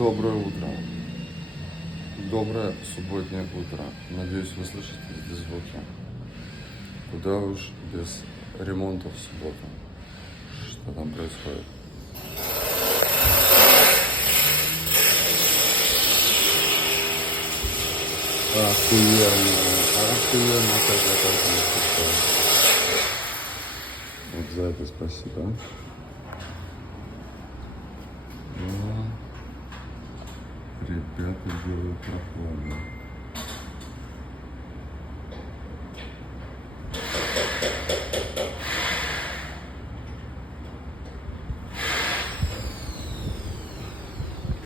Доброе утро. Доброе субботнее утро. Надеюсь, вы слышите эти звуки. Куда уж без ремонта в субботу. Что там происходит? Охуенно, как я только не слышал. Вот за это спасибо. Ребята делают прохладно.